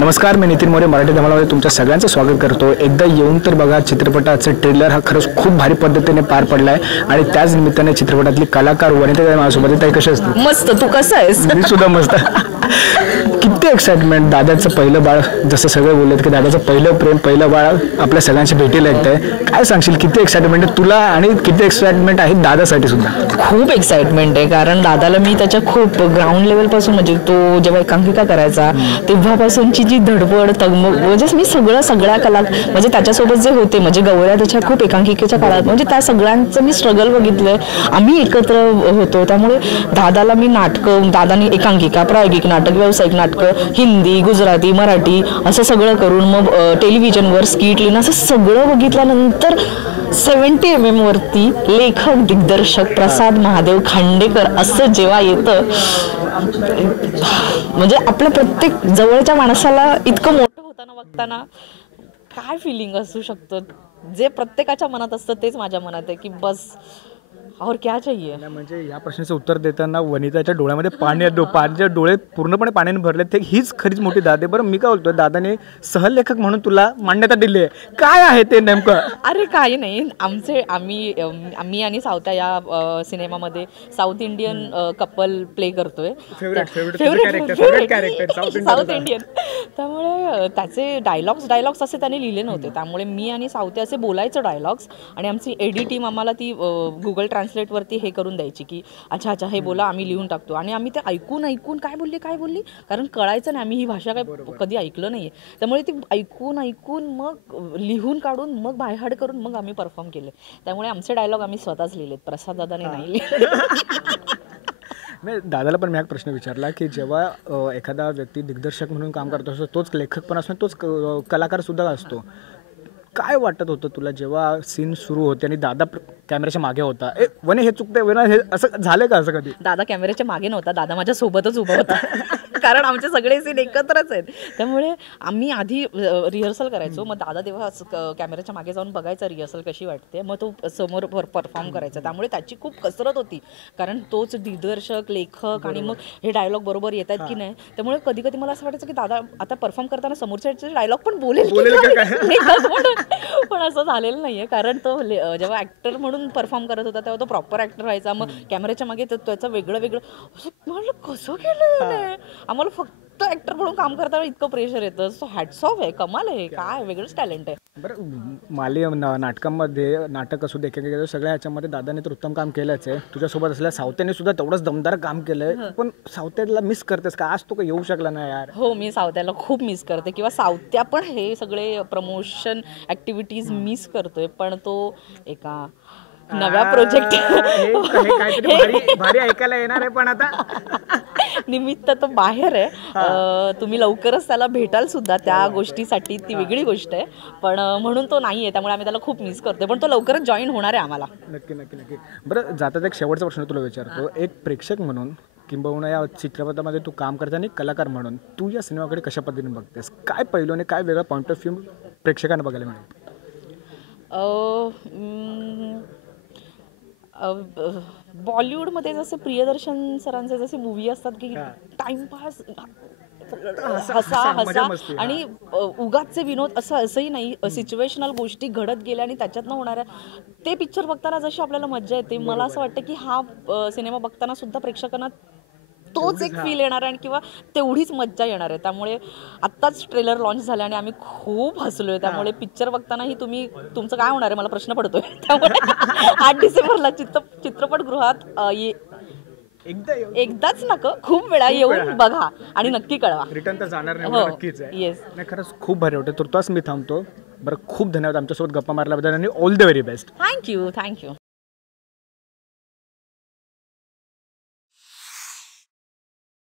नमस्कार, मी नितीन मोरे मराठी धमालमध्ये तुमच्या सगळ्यांचं स्वागत करतो। एकदा येऊन तर बघा चित्रपटाचं ट्रेलर हा खरंच खूप भारी पद्धतीने पार पडलाय आणि त्याच निमित्ताने चित्रपटातली कलाकार वनिता माझ्यासोबत आहे। कशी असते? मस्त। तू कसा आहेस? मी सुद्धा मस्त। किती एक्साइटमेंट, दादाचं पहिलं बाळ, जसं सगळे बोललेत की दादाचं पहिलं प्रेम, पहिलं बाळ आपल्या सगळ्यांची भेटीला येतंय। काय सांगशील, किती एक्साइटमेंट आहे तुला आणि किती एक्साइटमेंट आहे दादासाठी सुद्धा? खूप एक्साइटमेंट आहे, कारण दादाला मी त्याच्या खूप ग्राउंड लेवल पासून, म्हणजे तो जेव्हा एकांकिका करायचा तेव्हापासूनची जी धडपड तगमग, म्हणजे मी सगळ्या कला, म्हणजे त्याच्यासोबत जे होते, म्हणजे गौऱ्या त्याच्या खूप एकांकिकेच्या काळात, म्हणजे त्या सगळ्यांचं मी स्ट्रगल बघितलंय। आम्ही एकत्र होतो, त्यामुळे दादाला मी नाटकं, दादानी एकांकिका, प्रायोगिक नाटक, व्यावसायिक नाटकं, हिंदी, गुजराती, मराठी असं सगळं करून मग टेलिव्हिजनवर स्किट लिहिणं, असं सगळं बघितल्यानंतर 70 mm वरती लेखक दिग्दर्शक प्रसाद महादेव खांडेकर असं जेव्हा येतं, म्हणजे आपल्या प्रत्येक जवळच्या माणसाला इतकं मोठं होताना बघताना काय फिलिंग असू शकतं, जे प्रत्येकाच्या मनात असतं तेच माझ्या मनात आहे की बस और क्या चाहिए। म्हणजे या प्रश्नाचं उत्तर देताना वनिताच्या डोळ्यामध्ये पाण्याचे डोळे पूर्णपणे पाण्याने भरले, ते हीच खरीच मोठी दाद आहे। बरं, मी काय बोलतोय, दादाने सहलेखक म्हणून तुला मान्यता दिली आहे, काय आहे ते नेमकं? अरे काही नाही, आम्ही आणि सावत्या या सिनेमामध्ये साऊथ इंडियन कपल प्ले करतोय। साऊथ इंडियन, त्यामुळे त्याचे डायलॉग्स असे त्याने लिहिले नव्हते, त्यामुळे मी आणि सावत्या असे बोलायचं डायलॉग्स, आणि आमची एडी टीम आम्हाला ती गुगल ट्रान्सलेटवरती हे करून द्यायची की अच्छा हे बोला, आम्ही लिहून टाकतो, आणि आम्ही ते ऐकून काय बोलली, कारण कळायचं नाही, आम्ही ही भाषा काय कधी ऐकलं नाहीये, त्यामुळे ती ऐकून मग लिहून काढून मग बायहाड करून मग आम्ही परफॉर्म केले। त्यामुळे आमचे डायलॉग आम्ही स्वतःच लिहिलेत, प्रसाद दादाने नाही लिहिले। नाही, दादाला पण मी एक प्रश्न विचारला की जेव्हा एखादा व्यक्ती दिग्दर्शक म्हणून काम करतो असतो, तोच लेखक पण असतो, तोच कलाकार सुद्धा असतो, काय वाटत होतं तुला जेव्हा सीन सुरू होते आणि दादा कॅमेऱ्याच्या मागे होता? वने हे चुकतंय, वने हे असं झालं का? असं कधी? दादा कॅमेऱ्याच्या मागे नव्हता, दादा माझ्या सोबतच उभा होता, कारण आमचे सगळे सीन एकत्रच आहेत। त्यामुळे आम्ही आधी रिहर्सल करायचो, मग दादा तेव्हा कॅमेऱ्याच्या मागे जाऊन बघायचा रिहर्सल कशी वाटते, मग तो समोर परफॉर्म करायचा। त्यामुळे त्याची खूप कसरत होती, कारण तोच दिग्दर्शक, लेखक, आणि मग हे डायलॉग बरोबर येत आहेत की नाही। त्यामुळे कधी कधी मला असं वाटायचं की दादा आता परफॉर्म करताना समोरचे डायलॉग पण बोलेल पण असं झालेलं नाहीये, कारण तो जेव्हा ऍक्टर म्हणून परफॉर्म करत होता तेव्हा तो प्रॉपर ऍक्टर व्हायचा, मग कॅमेऱ्याच्या मागे त्याचं वेगळं मला कसं केलं, आम्हाला फक्त ऍक्टर म्हणून काम करताना इतकं प्रेशर येतं। सो हॅट्स ऑफ आहे, कमाल आहे, काय वेगळंच टॅलेंट आहे। बरं, माली नाटकामध्ये, नाटक असू दे, सगळ्या ह्याच्यामध्ये दादाने तर उत्तम काम केलंच आहे, तुझ्यासोबत असलेल्या सावत्याने सुद्धा तेवढंच दमदार काम केलंय, पण सावत्याला मिस करतेस का? आज तो का येऊ शकला नाही यार? हो, मी सावत्याला खूप मिस करते, किंवा सावत्या पण हे सगळे प्रमोशन ऍक्टिव्हिटीज मिस करतोय, पण तो एका नव्या प्रोजेक्ट भारी ऐकायला येणार आहे, पण आता निमित्त तो बाहेर आहे, तुम्ही लवकरच त्याला भेटाल सुद्धा, त्या गोष्टीसाठी ती वेगळी गोष्ट आहे, पण म्हणून तो नाही आहे, त्यामुळे आम्ही त्याला खूप मिस करतोय, पण तो लवकरच जॉईन होणार आहे आम्हाला। नक्की। बरं, जातात एक शेवटचा प्रश्न तुला विचारतो, एक प्रेक्षक म्हणून किंबहुना या चित्रपटामध्ये तू काम करता आणि कलाकार म्हणून तू या सिनेमाकडे कशा पद्धतीने बघतेस? काय पैलू आणि काय वेगळा पॉईंट ऑफ व्ह्यू प्रेक्षकांना बघायला मिळेल? बॉलिवूडमध्ये जसे प्रियदर्शन सरांचे जसे मूवी असतात की टाइमपास, हसा आणि उगाचचे विनोद, असंही नाही, सिच्युएशनल गोष्टी घडत गेल्या आणि त्याच्यातनं होणाऱ्या ते पिक्चर बघताना जशी आपल्याला मज्जा येते, मला असं वाटतं की हा सिनेमा बघताना सुद्धा प्रेक्षकांना तोच एक फील येणार आहे, किंवा तेवढीच मज्जा येणार आहे। त्यामुळे आत्ताच ट्रेलर लॉन्च झाला आणि आम्ही खूप हसलोय, त्यामुळे पिक्चर बघतानाही तुमचं काय होणार आहे मला प्रश्न पडतोय, त्यामुळे 8 डिसेंबरला चित्रपटगृहात एकदाच नका, खूप वेळा येऊन बघा आणि नक्की कळवा। रिटर्न तर जाणार नाही, नक्कीच आहे। येस, नाही, खरंच खूप भारी वाटतं, तुर्तास मी थांबतो। बरं, खूप धन्यवाद आमच्यासोबत गप्पा मारल्याबद्दल आणि all the very best. Thank you.